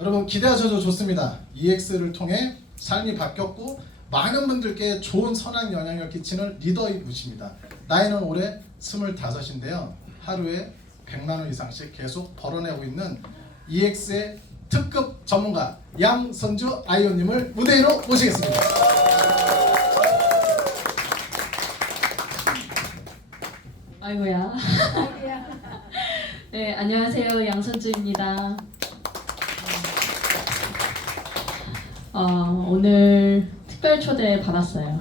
여러분 기대하셔도 좋습니다. EX를 통해 삶이 바뀌었고 많은 분들께 좋은 선한 영향을 끼치는 리더의 분이십니다. 나이는 올해 25인데요. 하루에 100만 원 이상씩 계속 벌어내고 있는 EX의 특급 전문가 양선주 아이오님을 무대 위로 모시겠습니다. 아이고야. 네, 안녕하세요. 양선주입니다. 오늘 특별 초대 받았어요.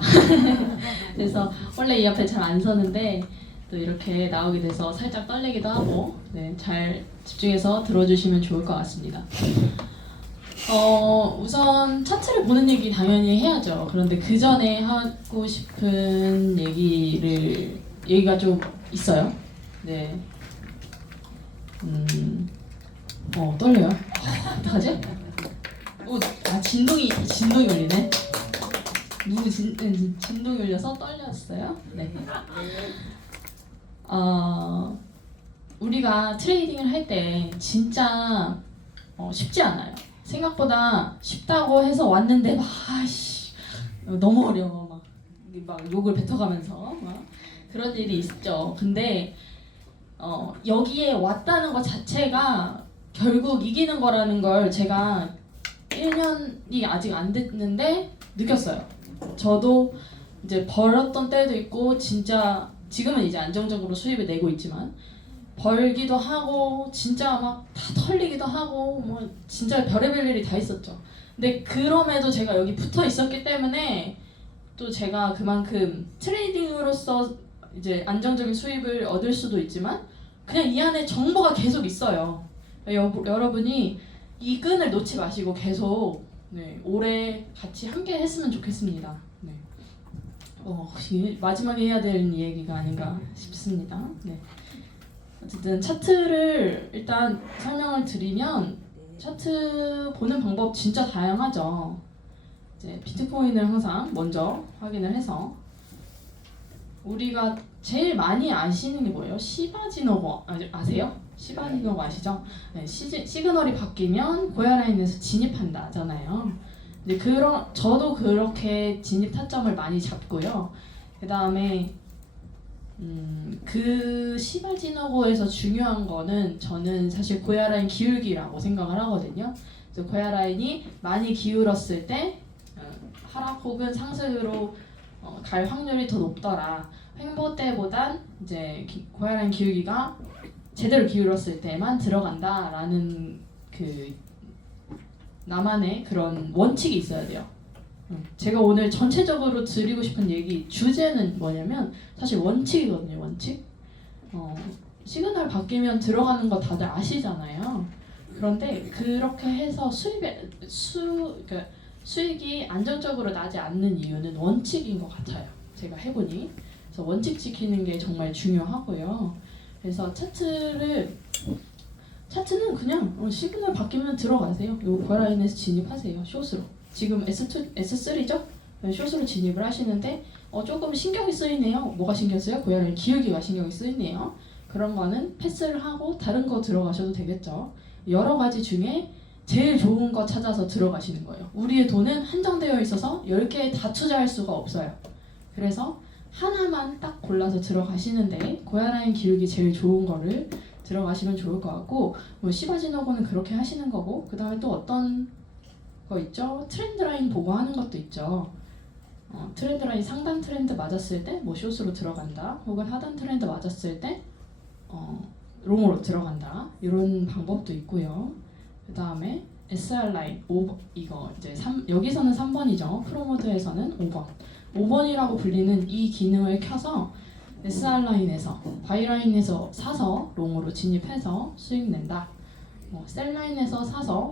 그래서 원래 이 앞에 잘 안 서는데 또 이렇게 나오게 돼서 살짝 떨리기도 하고, 네, 잘 집중해서 들어주시면 좋을 것 같습니다. 우선 차트를 보는 얘기 당연히 해야죠. 그런데 그 전에 하고 싶은 얘기가 좀 있어요. 네. 떨려요. 어떡하지? 진동이 울리네. 누구 진동이 울려서 떨렸어요? 네. 우리가 트레이딩을 할 때 진짜 쉽지 않아요. 생각보다 쉽다고 해서 왔는데 너무 어려워. 막 욕을 뱉어가면서 막 그런 일이 있죠. 근데 여기에 왔다는 것 자체가 결국 이기는 거라는 걸 제가 1년이 아직 안 됐는데 느꼈어요. 저도 이제 벌었던 때도 있고 진짜 지금은 이제 안정적으로 수입을 내고 있지만 벌기도 하고 진짜 막 다 털리기도 하고 뭐 진짜 별의별 일이 다 있었죠. 근데 그럼에도 제가 여기 붙어 있었기 때문에 또 제가 그만큼 트레이딩으로서 이제 안정적인 수입을 얻을 수도 있지만 그냥 이 안에 정보가 계속 있어요. 여러분이 이 끈을 놓지 마시고 계속 오래 같이 함께 했으면 좋겠습니다. 네. 마지막에 해야 되는 얘기가 아닌가 싶습니다. 네. 어쨌든 차트를 일단 설명을 드리면 차트 보는 방법 진짜 다양하죠. 이제 비트코인을 항상 먼저 확인을 해서 우리가 제일 많이 아시는 게 뭐예요? 시바지노거 아세요? 시바지노거 아시죠? 네, 시그널이 바뀌면 고야라인에서 진입한다잖아요. 근데 저도 그렇게 진입 타점을 많이 잡고요. 그 다음에 그 시바지노거에서 중요한 거는 저는 사실 고야라인 기울기라고 생각을 하거든요. 그래서 고야라인이 많이 기울었을 때 하락 혹은 상승으로 갈 확률이 더 높더라. 횡보 때보단 이제 고야라인 기울기가 제대로 기울었을 때만 들어간다라는 그 나만의 그런 원칙이 있어야 돼요. 제가 오늘 전체적으로 드리고 싶은 얘기 주제는 뭐냐면 사실 원칙이거든요. 원칙. 시그널 바뀌면 들어가는 거 다들 아시잖아요. 그런데 그렇게 해서 그러니까 수익이 안정적으로 나지 않는 이유는 원칙인 것 같아요. 제가 해보니. 그래서 원칙 지키는 게 정말 중요하고요. 그래서 차트는 그냥 시그널 바뀌면 들어가세요. 요 고라인에서 진입하세요. 숏으로. 지금 S3죠? 숏으로 진입을 하시는데 조금 신경이 쓰이네요. 뭐가 신경 쓰여요? 고라인 기울기가 신경이 쓰이네요. 그런 거는 패스를 하고 다른 거 들어가셔도 되겠죠. 여러 가지 중에 제일 좋은 거 찾아서 들어가시는 거예요. 우리의 돈은 한정되어 있어서 10개 다 투자할 수가 없어요. 그래서 하나만 딱 골라서 들어가시는데 고야라인 기울기 제일 좋은 거를 들어가시면 좋을 것 같고 뭐 시바지노고는 그렇게 하시는 거고 그 다음에 또 어떤 거 있죠? 트렌드 라인 보고 하는 것도 있죠. 트렌드 라인 상단 트렌드 맞았을 때 뭐 숏으로 들어간다 혹은 하단 트렌드 맞았을 때 롱으로 들어간다 이런 방법도 있고요. 그 다음에 SR 라인 이거 이제 여기서는 3번이죠. 프로 모드에서는 5번. 5번이라고 불리는 이 기능을 켜서 SR 라인에서 바이 라인에서 사서 롱으로 진입해서 수익 낸다. 셀 라인에서 사서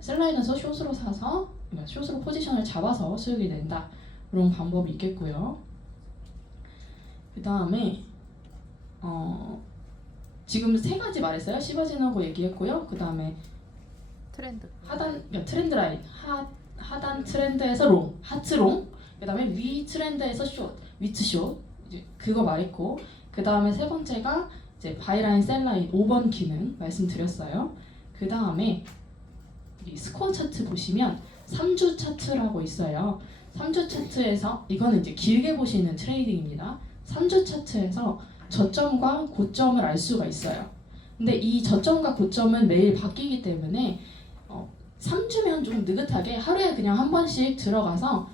셀 라인에서 숏으로 사서 숏으로 포지션을 잡아서 수익이 낸다. 이런 방법이 있겠고요. 그 다음에 지금 3가지 말했어요. 시바지노고 얘기했고요. 그 다음에 트렌드 라인 하단 트렌드에서 롱, 하트 롱. 그 다음에 위 트렌드에서 숏, 위트 숏. 그거 말했고 그 다음에 세 번째가 이제 바이라인 셀라인 5번 기능 말씀드렸어요. 그 다음에 이 스코어 차트 보시면 3주 차트라고 있어요. 3주 차트에서 이거는 이제 길게 보시는 트레이딩입니다. 3주 차트에서 저점과 고점을 알 수가 있어요. 근데 이 저점과 고점은 매일 바뀌기 때문에 3주면 좀 느긋하게 하루에 그냥 한 번씩 들어가서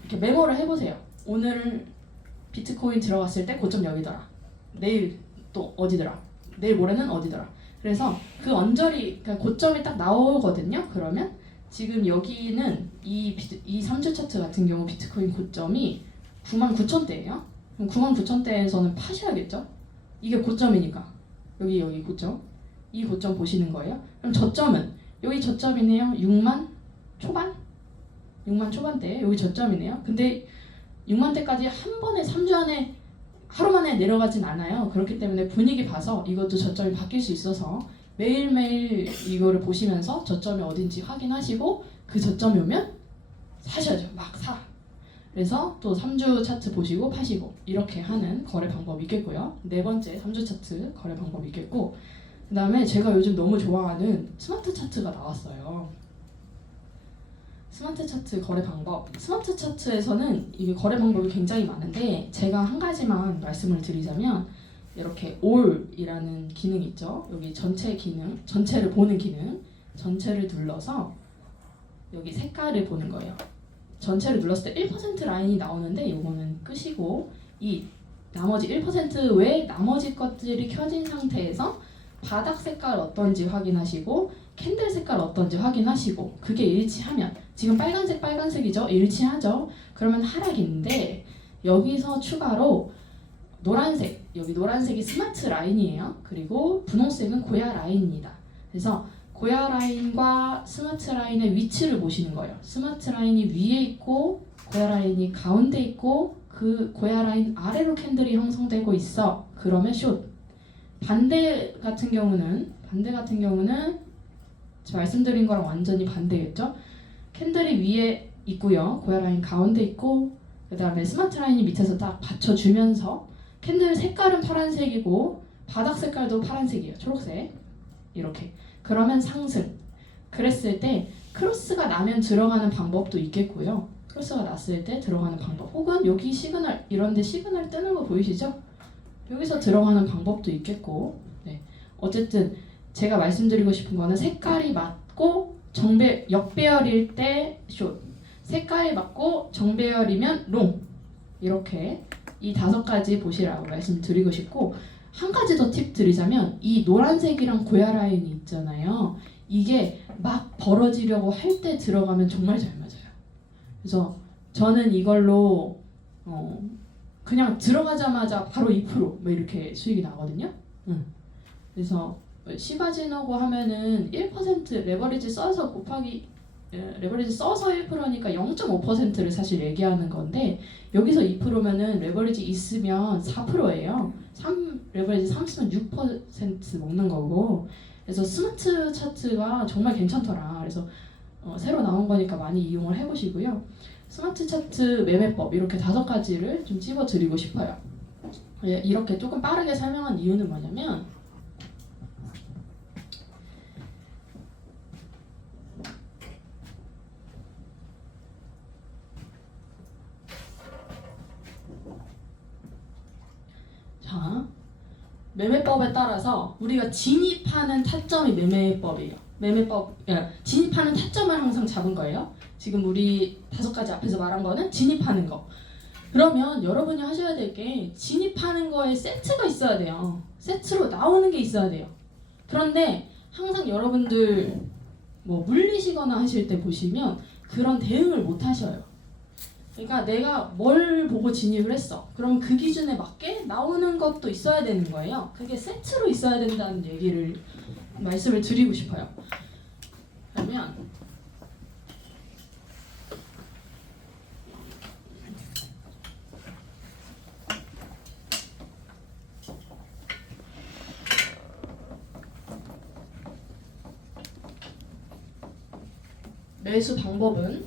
이렇게 메모를 해보세요. 오늘 비트코인 들어갔을 때 고점 여기더라. 내일 또 어디더라. 내일 모레는 어디더라. 그래서 그 언저리, 그러니까 고점이 딱 나오거든요. 그러면 지금 여기는 이 3주 차트 같은 경우 비트코인 고점이 99,000대예요. 그럼 99,000대에서는 파셔야겠죠? 이게 고점이니까. 여기 고점. 이 고점 보시는 거예요. 그럼 저점은 여기 저점이네요. 6만 초반? 6만 초반대. 여기 저점이네요. 근데 6만 대까지 한 번에 3주 안에 하루 만에 내려가진 않아요. 그렇기 때문에 분위기 봐서 이것도 저점이 바뀔 수 있어서 매일매일 이거를 보시면서 저점이 어딘지 확인하시고 그 저점이 오면 사셔야죠. 막 사. 그래서 또 3주 차트 보시고 파시고 이렇게 하는 거래 방법이 있겠고요. 네 번째 3주 차트 거래 방법이 있겠고, 그 다음에 제가 요즘 너무 좋아하는 스마트 차트가 나왔어요. 스마트 차트 거래 방법. 스마트 차트에서는 이게 거래 방법이 굉장히 많은데 제가 한 가지만 말씀을 드리자면 이렇게 all이라는 기능이 있죠. 여기 전체 기능, 전체를 보는 기능, 전체를 눌러서 여기 색깔을 보는 거예요. 전체를 눌렀을 때 1% 라인이 나오는데 이거는 끄시고 이 나머지 1% 외에 나머지 것들이 켜진 상태에서 바닥 색깔 어떤지 확인하시고 캔들 색깔 어떤지 확인하시고 그게 일치하면 지금 빨간색이죠? 일치하죠? 그러면 하락인데 여기서 추가로 노란색, 여기 노란색이 스마트 라인이에요. 그리고 분홍색은 고야 라인입니다. 그래서 고야 라인과 스마트 라인의 위치를 보시는 거예요. 스마트 라인이 위에 있고 고야 라인이 가운데 있고 그 고야 라인 아래로 캔들이 형성되고 있어. 그러면 숏. 반대 같은 경우는 제가 말씀드린 거랑 완전히 반대겠죠? 캔들이 위에 있고요. 고야 라인 가운데 있고 그 다음에 스마트 라인이 밑에서 딱 받쳐주면서 캔들 색깔은 파란색이고 바닥 색깔도 파란색이에요. 초록색. 이렇게. 그러면 상승. 그랬을 때 크로스가 나면 들어가는 방법도 있겠고요. 크로스가 났을 때 들어가는 방법. 혹은 여기 시그널, 이런데 시그널 뜨는 거 보이시죠? 여기서 들어가는 방법도 있겠고. 네. 어쨌든 제가 말씀드리고 싶은 거는 색깔이 맞고 역배열일 때 숏. 색깔이 맞고 정배열이면 롱. 이렇게 이 5가지 보시라고 말씀드리고 싶고, 한 가지 더 팁 드리자면 이 노란색이랑 고야 라인이 있잖아요. 이게 막 벌어지려고 할 때 들어가면 정말 잘 맞아요. 그래서 저는 이걸로 그냥 들어가자마자 바로 2% 뭐 이렇게 수익이 나거든요. 그래서 시바지노고 하면은 1% 레버리지 써서 레버리지 써서 1%니까 0.5%를 사실 얘기하는 건데 여기서 2%면은 레버리지 있으면 4%예요. 레버리지 3쓰면 6% 먹는 거고. 그래서 스마트 차트가 정말 괜찮더라. 그래서 새로 나온 거니까 많이 이용을 해보시고요. 스마트 차트 매매법 이렇게 5가지를 좀 찝어드리고 싶어요. 이렇게 조금 빠르게 설명한 이유는 뭐냐면 자, 매매법에 따라서 우리가 진입하는 타점이 매매법이에요. 진입하는 타점을 항상 잡은 거예요. 지금 우리 5가지 앞에서 말한 거는 진입하는 거. 그러면 여러분이 하셔야 될 게 진입하는 거에 세트가 있어야 돼요. 세트로 나오는 게 있어야 돼요. 그런데 항상 여러분들 뭐 물리시거나 하실 때 보시면 그런 대응을 못 하셔요. 그러니까 내가 뭘 보고 진입을 했어. 그럼 그 기준에 맞게 나오는 것도 있어야 되는 거예요. 그게 세트로 있어야 된다는 얘기를 말씀을 드리고 싶어요. 그러면 매수 방법은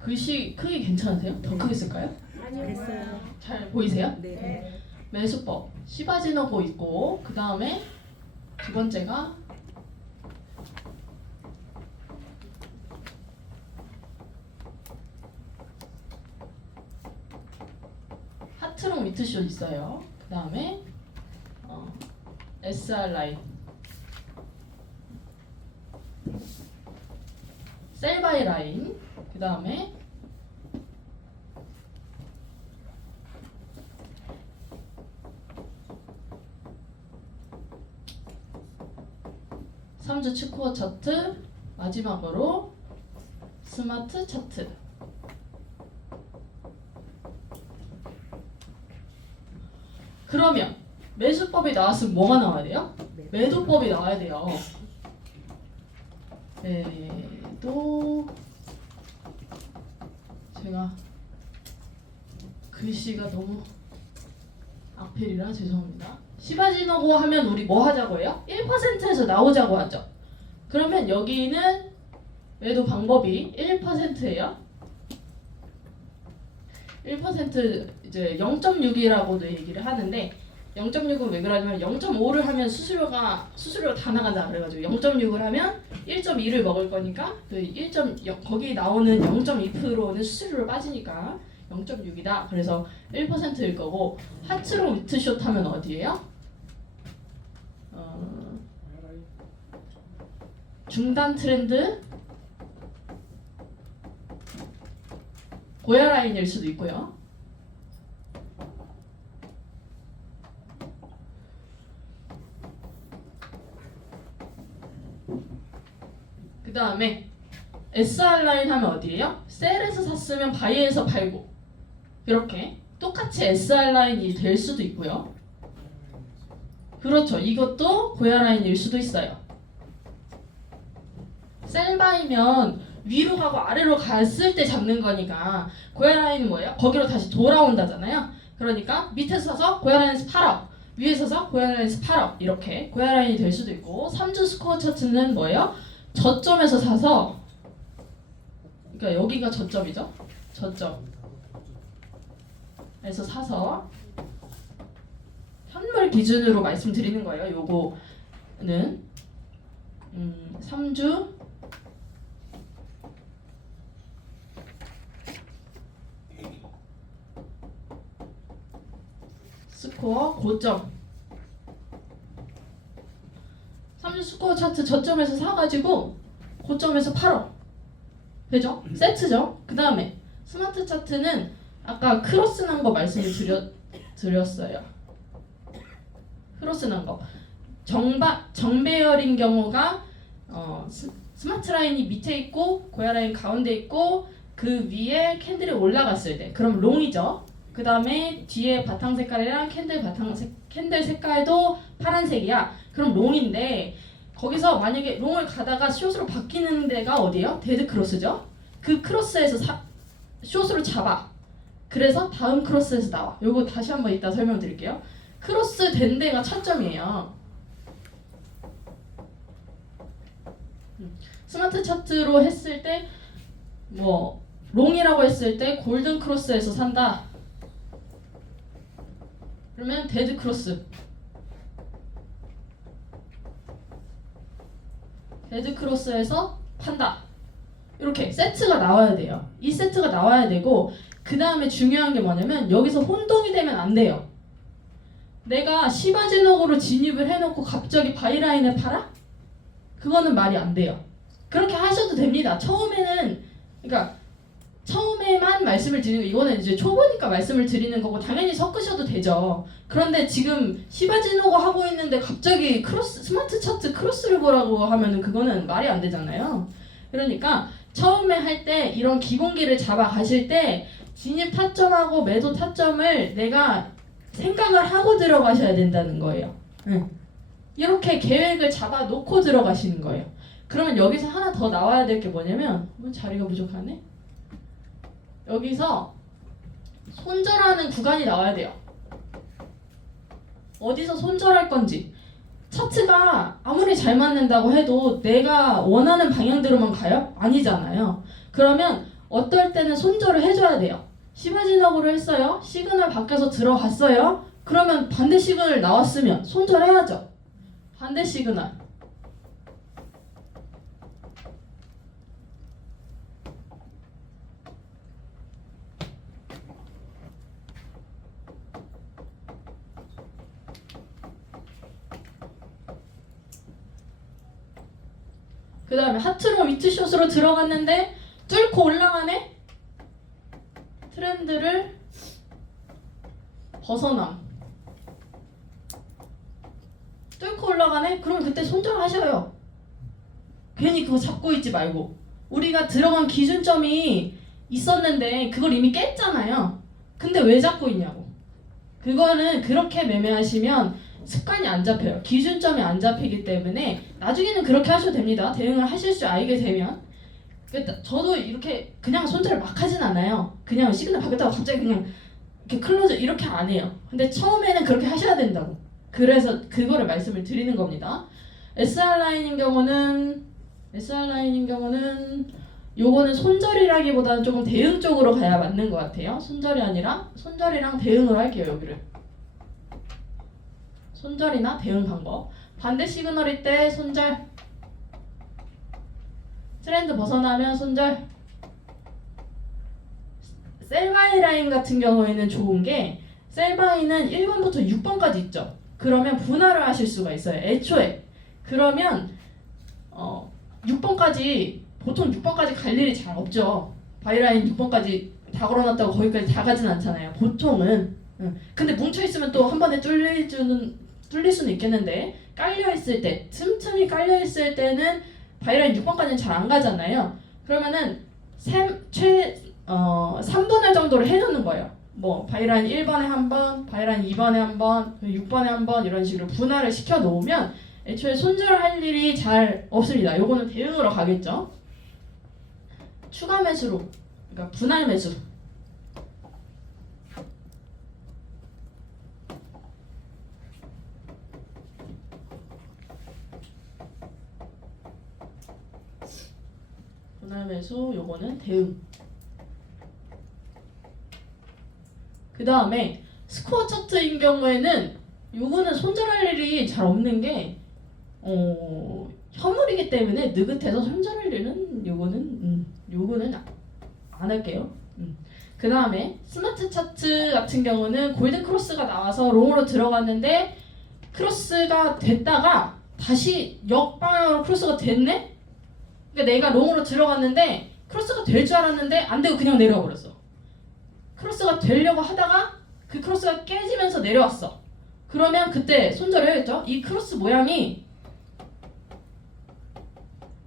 글씨 크기 괜찮으세요? 더 크게 쓸까요? 아니요, 됐어요. 잘 보이세요? 네. 매수법 시바지노고 있고 그 다음에 두 번째가 하트롱 위트숏 있어요. 그 다음에 SR 라인, 셀바이 라인, 그 다음에 삼주 축구어 차트, 마지막으로 스마트 차트. 그러면 매수법이 나왔으면 뭐가 나와야 돼요? 매도법이 나와야 돼요. 매도, 제가 글씨가 너무 악필이라 죄송합니다. 시바지노고 하면 우리 뭐 하자고 해요? 1%에서 나오자고 하죠. 그러면 여기는 매도 방법이 1%예요. 1% 이제 0.6이라고도 얘기를 하는데 0.6은 왜 그러냐면 0.5를 하면 수수료가 다 나간다 그래가지고 0.6을 하면 1.2를 먹을 거니까 그 1.0 거기 나오는 0.2%는 수수료로 빠지니까 0.6이다. 그래서 1%일 거고 하츠롱 위트숏 하면 어디예요? 중단 트렌드 고야 라인일 수도 있고요. 그 다음에 SR 라인 하면 어디예요? 셀에서 샀으면 바이에서 팔고 이렇게 똑같이 SR 라인이 될 수도 있고요. 그렇죠. 이것도 고야 라인일 수도 있어요. 셀바이면 위로 가고 아래로 갔을 때 잡는 거니까 고야 라인은 뭐예요? 거기로 다시 돌아온다잖아요. 그러니까 밑에서 사서 고야 라인에서 팔아, 위에서 사서 고야 라인에서 팔아 이렇게 고야 라인이 될 수도 있고 3주 스코어 차트는 뭐예요? 저점에서 사서 그러니까 여기가 저점이죠. 저점에서 사서 현물 기준으로 말씀드리는 거예요. 요거는 3주 스코어 고점 3주 스코어 차트 저점에서 사가지고 고점에서 팔어 되죠? 세트죠? 그 다음에 스마트 차트는 아까 크로스 난 거 말씀을 드렸어요. 크로스 난 거 정배열인 경우가 스마트 라인이 밑에 있고 고야 라인 가운데 있고 그 위에 캔들이 올라갔을 때 그럼 롱이죠. 그 다음에 뒤에 바탕 색깔이랑 캔들 색깔도 파란색이야. 그럼 롱인데 거기서 만약에 롱을 가다가 숏으로 바뀌는 데가 어디예요? 데드 크로스죠. 그 크로스에서 숏으로 잡아. 그래서 다음 크로스에서 나와. 요거 다시 한번 이따 설명드릴게요. 크로스 된 데가 첫점이에요. 스마트 차트로 했을 때 뭐 롱이라고 했을 때 골든 크로스에서 산다. 그러면 데드 크로스. 데드 크로스에서 판다. 이렇게 세트가 나와야 돼요. 이 세트가 나와야 되고 그 다음에 중요한 게 뭐냐면 여기서 혼동이 되면 안 돼요. 내가 시바지노고로 진입을 해놓고 갑자기 바이라인을 팔아? 그거는 말이 안 돼요. 그렇게 하셔도 됩니다. 처음에만 말씀을 드리는 거, 이거는 이제 초보니까 말씀을 드리는 거고 당연히 섞으셔도 되죠. 그런데 지금 시바지노고 하고 있는데 갑자기 스마트 차트 크로스를 보라고 하면은 그거는 말이 안 되잖아요. 그러니까 처음에 할 때 이런 기본기를 잡아 가실 때 진입 타점하고 매도 타점을 내가 생각을 하고 들어가셔야 된다는 거예요. 이렇게 계획을 잡아 놓고 들어가시는 거예요. 그러면 여기서 하나 더 나와야 될 게 뭐냐면 자리가 부족하네. 여기서 손절하는 구간이 나와야 돼요. 어디서 손절할 건지. 차트가 아무리 잘 맞는다고 해도 내가 원하는 방향대로만 가요? 아니잖아요. 그러면 어떨 때는 손절을 해줘야 돼요. 시바진하고를 했어요. 시그널 바뀌어서 들어갔어요. 그러면 반대 시그널 나왔으면 손절해야죠. 반대 시그널. 그 다음에 하트로 위트숏으로 들어갔는데 뚫고 올라가네? 트렌드를 벗어남. 뚫고 올라가네? 그러면 그때 손절하셔요. 괜히 그거 잡고 있지 말고. 우리가 들어간 기준점이 있었는데 그걸 이미 깼잖아요. 근데 왜 잡고 있냐고. 그거는 그렇게 매매하시면 습관이 안 잡혀요. 기준점이 안 잡히기 때문에 나중에는 그렇게 하셔도 됩니다. 대응을 하실 줄 알게 되면. 저도 이렇게 그냥 손절을 막 하진 않아요. 그냥 시그널 바뀌었다고 갑자기 그냥 이렇게 클로즈 이렇게 안 해요. 근데 처음에는 그렇게 하셔야 된다고. 그래서 그거를 말씀을 드리는 겁니다. SR 라인인 경우는 요거는 손절이라기보다는 조금 대응 쪽으로 가야 맞는 것 같아요. 손절이 아니라 손절이랑 대응을 할게요. 여기를 손절이나 대응 방법. 반대 시그널일 때 손절. 트렌드 벗어나면 손절. 셀바이 라인 같은 경우에는 좋은 게 셀바이는 1번부터 6번까지 있죠. 그러면 분할을 하실 수가 있어요. 애초에. 그러면 6번까지 보통 6번까지 갈 일이 잘 없죠. 바이라인 6번까지 다 걸어놨다고 거기까지 다 가진 않잖아요. 보통은. 근데 뭉쳐있으면 또 한 번에 뚫릴 수는 있겠는데 깔려있을 때, 틈틈이 깔려있을 때는 바이라인 6번까지는 잘 안 가잖아요. 그러면은 3분할 정도를 해놓는 거예요. 뭐 바이라인 1번에 한 번, 바이라인 2번에 한 번, 6번에 한 번 이런 식으로 분할을 시켜 놓으면 애초에 손절할 일이 잘 없습니다. 요거는 대응으로 가겠죠. 추가 매수로, 그러니까 분할 매수. 분할 매수, 요거는 대응. 그 다음에 스코어 차트인 경우에는 요거는 손절할 일이 잘 없는 게 현물이기 때문에 느긋해서 손절할 일은 요거는 안 할게요. 그 다음에 스마트 차트 같은 경우는 골든 크로스가 나와서 롱으로 들어갔는데 크로스가 됐다가 다시 역방향으로 크로스가 됐네? 그러니까 내가 롱으로 들어갔는데 크로스가 될 줄 알았는데 안 되고 그냥 내려와 버렸어. 크로스가 되려고 하다가 그 크로스가 깨지면서 내려왔어. 그러면 그때 손절해야겠죠? 이 크로스 모양이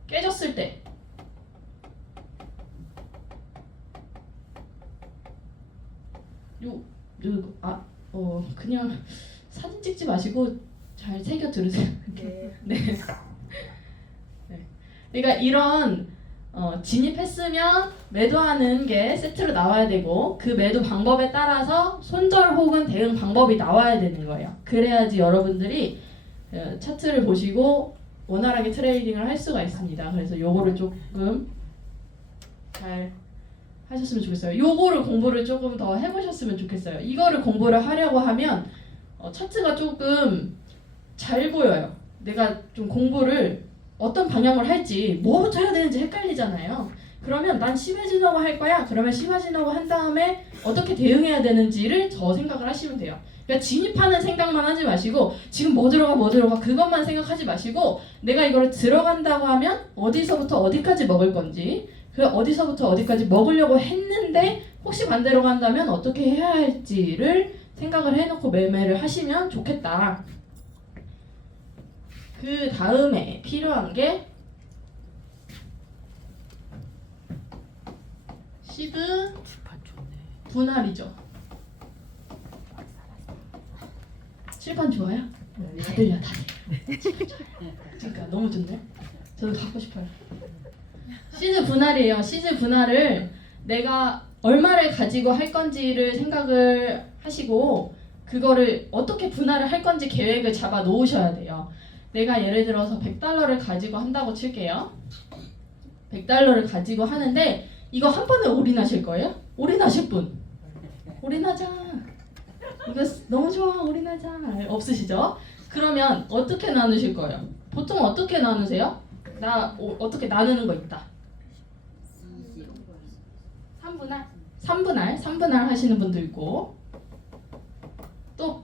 깨졌을 때 그냥 사진 찍지 마시고 잘 새겨 들으세요. 네. 네. 네. 그러니까 이런 진입했으면 매도하는 게 세트로 나와야 되고 그 매도 방법에 따라서 손절 혹은 대응 방법이 나와야 되는 거예요. 그래야지 여러분들이 차트를 보시고 원활하게 트레이딩을 할 수가 있습니다. 그래서 요거를 조금 잘 하셨으면 좋겠어요. 요거를 공부를 조금 더 해보셨으면 좋겠어요. 이거를 공부를 하려고 하면 차트가 조금 잘 보여요. 내가 좀 공부를 어떤 방향으로 할지 뭐부터 해야 되는지 헷갈리잖아요. 그러면 난 시바지노고 할 거야. 그러면 시바지노고 한 다음에 어떻게 대응해야 되는지를 저 생각을 하시면 돼요. 그러니까 진입하는 생각만 하지 마시고 지금 뭐 들어가 그것만 생각하지 마시고 내가 이거를 들어간다고 하면 어디서부터 어디까지 먹을 건지 그 어디서부터 어디까지 먹으려고 했는데 혹시 반대로 간다면 어떻게 해야 할지를 생각을 해놓고 매매를 하시면 좋겠다. 그 다음에 필요한 게 시드 분할이죠. 칠판 좋아요? 다들요 다들. 그러니까 너무 좋네. 저도 갖고 싶어요. 시드 분할이에요. 시드 분할을 내가 얼마를 가지고 할 건지를 생각을 하시고 그거를 어떻게 분할을 할 건지 계획을 잡아 놓으셔야 돼요. 내가 예를 들어서 $100를 가지고 한다고 칠게요. $100를 가지고 하는데 이거 한 번에 올인하실 거예요? 올인하실 분. 올인하자. 이거 너무 좋아, 올인하자. 없으시죠? 그러면 어떻게 나누실 거예요? 보통 어떻게 나누세요? 어떻게 나누는 거 있다. 3분할 하시는 분도 있고 또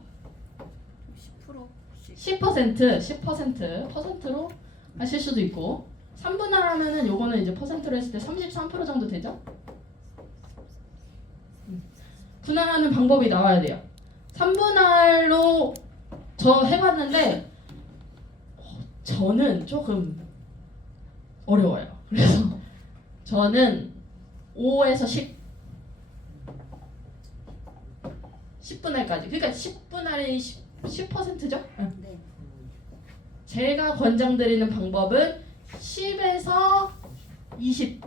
10%로 하실 수도 있고 3분할 하면은 요거는 이제 퍼센트로 했을 때 33% 정도 되죠? 분할하는 방법이 나와야 돼요. 3분할로 저 해봤는데 저는 조금 어려워요. 그래서 저는 5에서 10분할까지. 그러니까 10분할이 10%죠? 네. 제가 권장드리는 방법은 10에서 20%.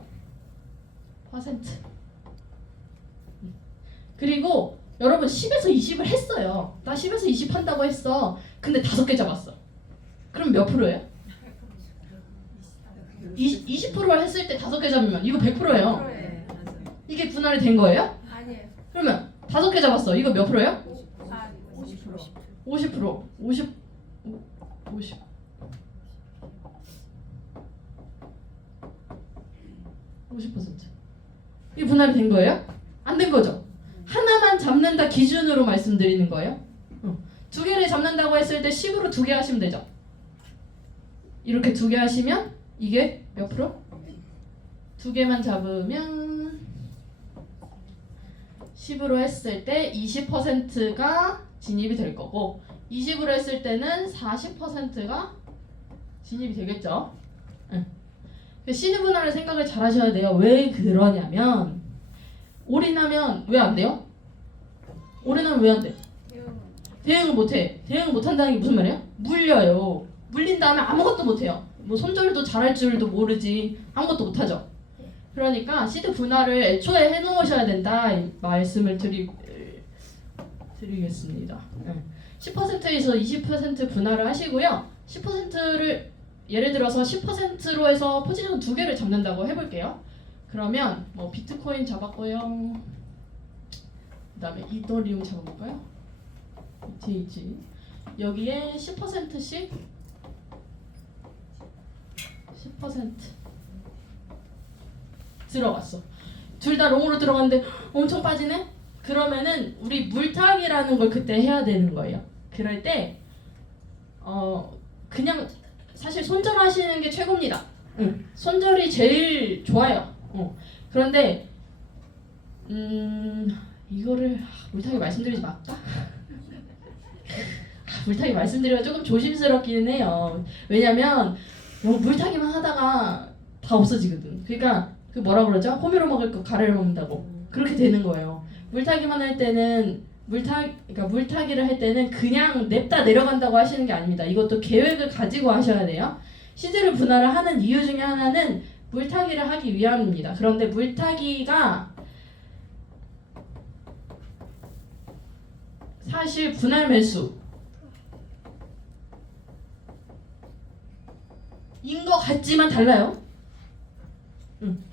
그리고 여러분 10에서 20을 했어요. 나 10에서 20 한다고 했어. 근데 5개 잡았어. 그럼 몇 프로예요? 20%를 했을 때 5개 잡으면 이거 100%예요. 네, 맞아요. 이게 분할이 된 거예요? 아니에요. 그러면 5개 잡았어. 이거 몇 프로예요? 50%. 50%. 50. 이게 분할이 된 거예요? 안 된 거죠? 하나만 잡는다 기준으로 말씀드리는 거예요. 두 개를 잡는다고 했을 때 10으로 2개 하시면 되죠. 이렇게 2개 하시면 이게 몇 프로? 2개만 잡으면 10으로 했을 때 20%가 진입이 될 거고 20으로 했을 때는 40%가 진입이 되겠죠. 시드 분할의 생각을 잘 하셔야 돼요. 왜 그러냐면 올인하면 왜 안 돼요? 올인하면 왜 안 돼? 대응을 못해. 대응을 못한다는 게 무슨 말이에요? 물려요. 물린 다음에 아무것도 못해요. 뭐 손절도 잘할 줄도 모르지 아무것도 못하죠. 그러니까 시드 분할을 애초에 해놓으셔야 된다 이 말씀을 드리겠습니다. 10%에서 20% 분할을 하시고요. 10%를 예를 들어서 10%로 해서 포지션 2개를 잡는다고 해볼게요. 그러면 뭐 비트코인 잡았고요. 그다음에 이더리움 잡아볼까요? ETH 여기에 10%씩 10% 들어갔어. 둘 다 롱으로 들어갔는데 엄청 빠지네? 그러면은 우리 물타기라는 걸 그때 해야 되는 거예요. 그럴 때 그냥 사실 손절하시는 게 최고입니다. 손절이 제일 좋아요. 그런데 이거를 물타기 말씀드리지 말까? 물타기 말씀드리면 조금 조심스럽기는 해요. 왜냐면 물타기만 하다가 다 없어지거든. 그러니까 그 뭐라 그러죠? 호미로 먹을 거 가래를 먹는다고 그렇게 되는 거예요. 물타기만 할 때는 그러니까 물타기를 할 때는 그냥 냅다 내려간다고 하시는 게 아닙니다. 이것도 계획을 가지고 하셔야 돼요. 시드를 분할을 하는 이유 중에 하나는 물타기를 하기 위함입니다. 그런데 물타기가 사실 분할 매수 인 것 같지만 달라요.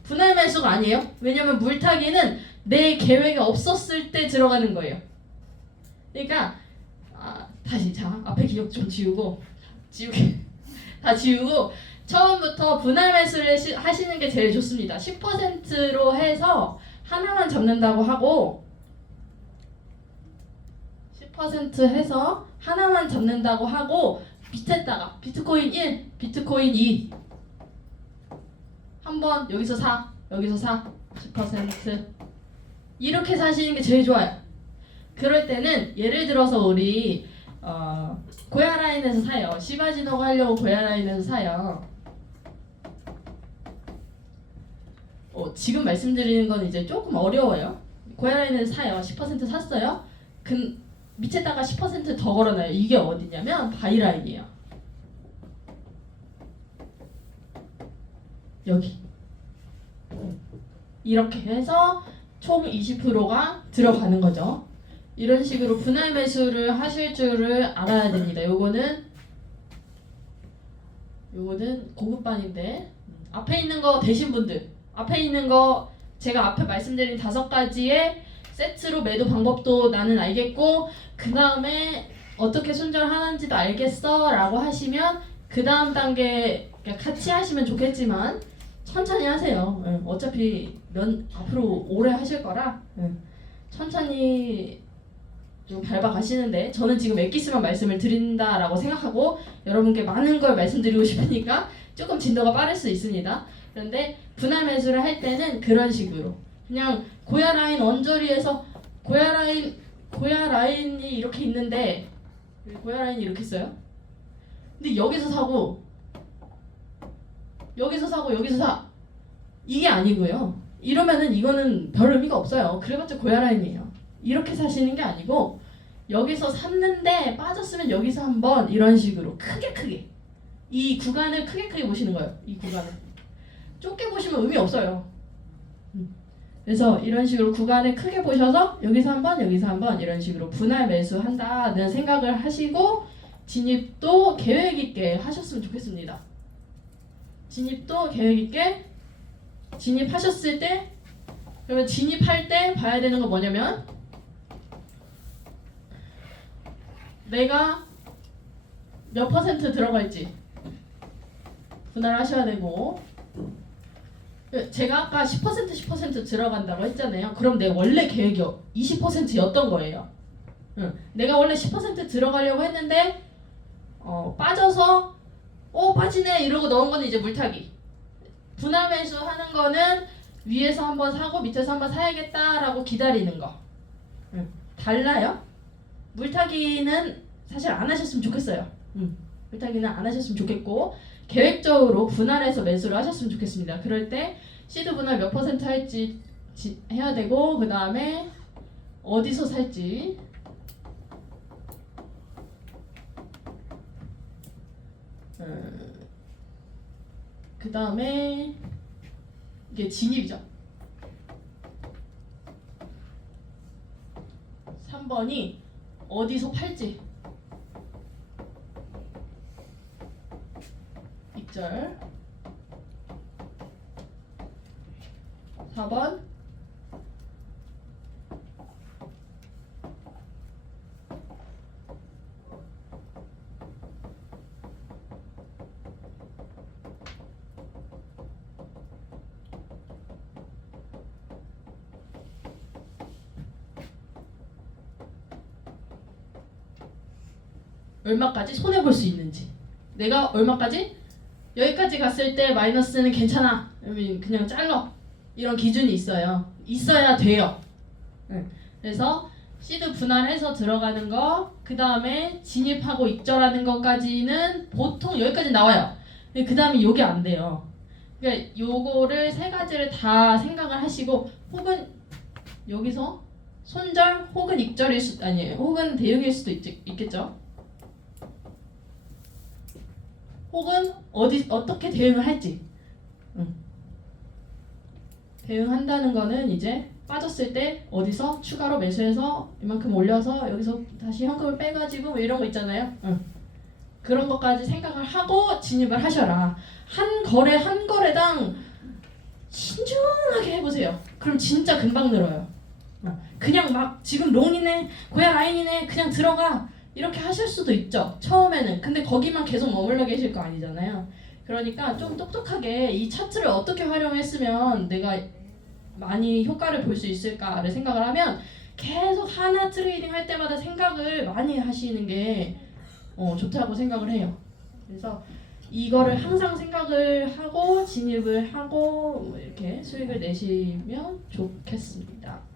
분할 매수가 아니에요. 왜냐면 물타기는 내 계획에 없었을 때 들어가는 거예요. 그러니까 다시 앞에 기억 좀 다 지우고 처음부터 분할 매수를 하시는 게 제일 좋습니다. 10%로 해서 하나만 잡는다고 하고 10% 해서 하나만 잡는다고 하고 밑에다가 비트코인 1, 비트코인 2 한번 여기서 10% 이렇게 사시는 게 제일 좋아요. 그럴 때는 예를 들어서 우리 고야라인에서 사요. 시바지노가 하려고 고야라인에서 사요. 지금 말씀드리는 건 이제 조금 어려워요. 고야라인에서 사요. 10% 샀어요. 밑에다가 10% 더 걸어놔요. 이게 어디냐면 바이라인이에요. 여기 이렇게 해서 총 20%가 들어가는 거죠. 이런 식으로 분할 매수를 하실 줄을 알아야 됩니다. 요거는 고급반인데 앞에 있는 거 되신 분들 앞에 있는 거 제가 앞에 말씀드린 5가지의 세트로 매도 방법도 나는 알겠고 그 다음에 어떻게 손절하는지도 알겠어 라고 하시면 그 다음 단계 같이 하시면 좋겠지만 천천히 하세요. 어차피 앞으로 오래 하실 거라 천천히 좀 밟아 가시는데 저는 지금 엑기스만 말씀을 드린다라고 생각하고 여러분께 많은 걸 말씀드리고 싶으니까 조금 진도가 빠를 수 있습니다. 그런데 분할 매수를 할 때는 그런 식으로 그냥 고야 라인 언저리에서 고야 라인이 이렇게 있는데 고야 라인이 이렇게 있어요. 근데 여기서 사고 여기서 사 이게 아니고요. 이러면은 이거는 별 의미가 없어요. 그래봤자 고야 라인이에요. 이렇게 사시는 게 아니고 여기서 샀는데 빠졌으면 여기서 한번 이런 식으로 크게 이 구간을 크게 보시는 거예요. 이 구간을 좁게 보시면 의미 없어요. 그래서 이런 식으로 구간을 크게 보셔서 여기서 한번 이런 식으로 분할 매수한다는 생각을 하시고 진입도 계획 있게 하셨으면 좋겠습니다. 진입도 계획 있게 진입하셨을 때 그러면 진입할 때 봐야 되는 거 뭐냐면 내가 몇 퍼센트 들어갈지 분할하셔야 되고 제가 아까 10% 들어간다고 했잖아요. 그럼 내 원래 계획이 20%였던 거예요. 내가 원래 10% 들어가려고 했는데 빠져서 빠지네 이러고 넣은 거는 이제 물타기. 분할 매수 하는 거는 위에서 한번 사고 밑에서 한번 사야겠다라고 기다리는 거. 달라요. 물타기는 사실 안 하셨으면 좋겠어요. 물타기는 안 하셨으면 좋겠고 계획적으로 분할해서 매수를 하셨으면 좋겠습니다. 그럴 때 시드 분할 몇 퍼센트 할지 해야 되고 그 다음에 어디서 살지 그 다음에 이게 진입이죠. 3번이 어디서 팔지 익절 4번 얼마까지 손해볼 수 있는지 내가 얼마까지 여기까지 갔을 때 마이너스는 괜찮아 그냥 잘라 이런 기준이 있어야 돼요. 그래서 시드 분할해서 들어가는 거 그 다음에 진입하고 익절하는 것까지는 보통 여기까지 나와요. 그 다음에 요게 안 돼요. 그러니까 요거를 세 가지를 다 생각을 하시고 혹은 여기서 손절 혹은 익절일 수도 아니에요. 혹은 대응일 수도 있겠죠. 혹은 어떻게 대응을 할지. 대응한다는 거는 이제 빠졌을 때 어디서 추가로 매수해서 이만큼 올려서 여기서 다시 현금을 빼가지고 뭐 이런 거 있잖아요. 그런 것까지 생각을 하고 진입을 하셔라. 한 거래당 신중하게 해보세요. 그럼 진짜 금방 늘어요. 그냥 막 지금 롱이네 고야 라인이네 그냥 들어가 이렇게 하실 수도 있죠. 처음에는. 근데 거기만 계속 머물러 계실 거 아니잖아요. 그러니까 좀 똑똑하게 이 차트를 어떻게 활용했으면 내가 많이 효과를 볼 수 있을까를 생각을 하면 계속 하나 트레이딩 할 때마다 생각을 많이 하시는 게 좋다고 생각을 해요. 그래서 이거를 항상 생각을 하고 진입을 하고 뭐 이렇게 수익을 내시면 좋겠습니다.